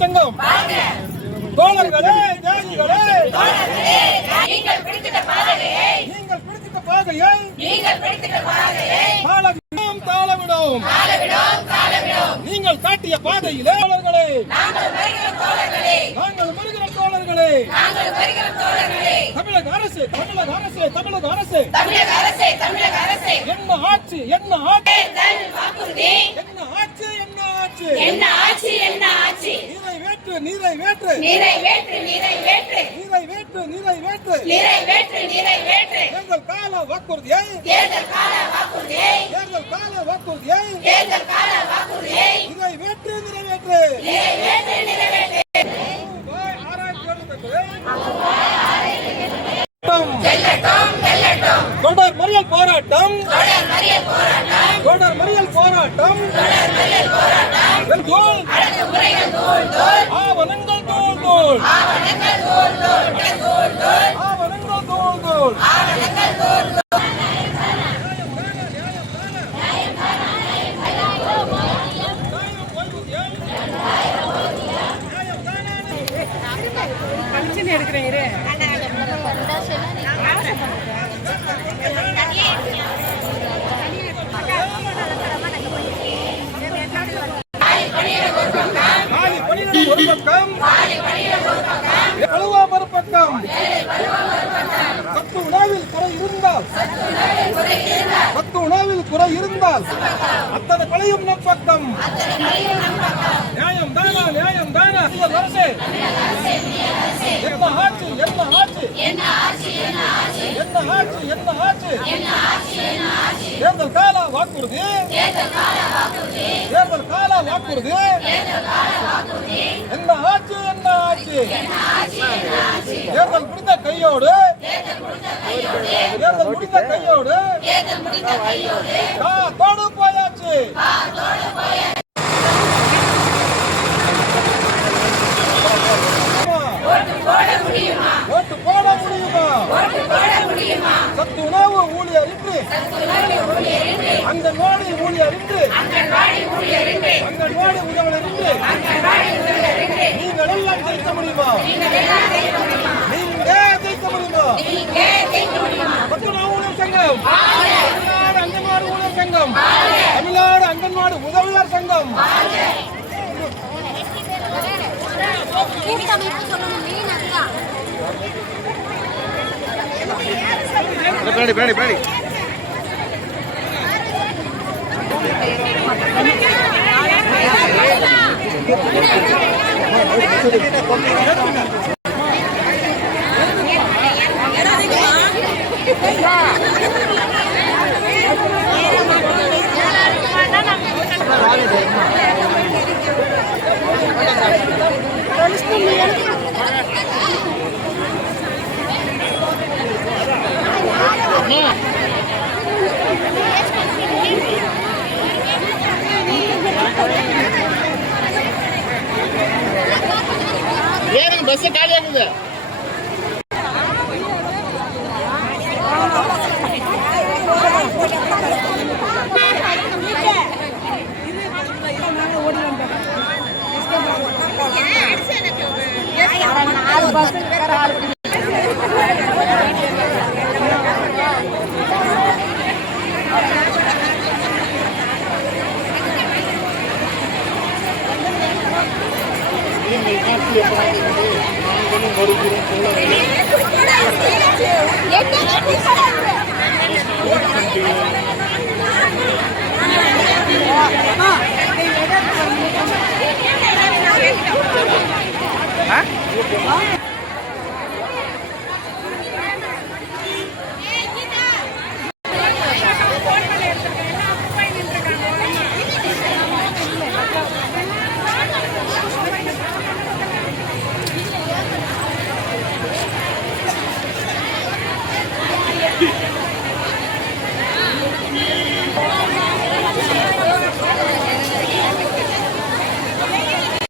சங்கம் தோழர்களே, தியாகிகளே, நீங்கள் பிடித்த பாதையை தாளவிடும். நீங்கள் காட்டிய பாதையிலே தோழர்களே, நாங்கள் வருகிற தோழர்களே, தமிழக அரசு என்ன ஆட்சி, என்ன ஆட்சி, நிறைவேற்று எங்கள் கால வாக்குறுதியை நிறைவேற்று. தொடர் மறியல் போராட்டம் ஆவணங்கள் தோல் எடுக்கிறீங்க. மறுபக்கம் உணவில் குறை இருந்தால் அத்தனை பழையும் நம் பக்கம். நியாயம் தானா அரசே, என்ன ஆட்சி, தேர்தல் கால வாக்குறுதி, என்ன ஆட்சி, தேர்தல் முடிந்த கையோடு காத்தோடு போயாச்சு. ஓட்டு போட முடியுமா? சத்து உணவு ஊழியர் இன்று, அங்கன்வாடி ஊழியர் இன்று, அங்கன்வாடி உதவியர் இன்று, நீங்கள் எல்லாம் ஜெயிக்க முடியுமா? தமிழ்நாடு அங்கன்வாடி உதவியாளர் சங்கம் பிராணி ஏன் பஸ் காலியாகுது? ஓடி மாற்றிய பாதைகளை நாங்களும் வருகிறோம் ஆ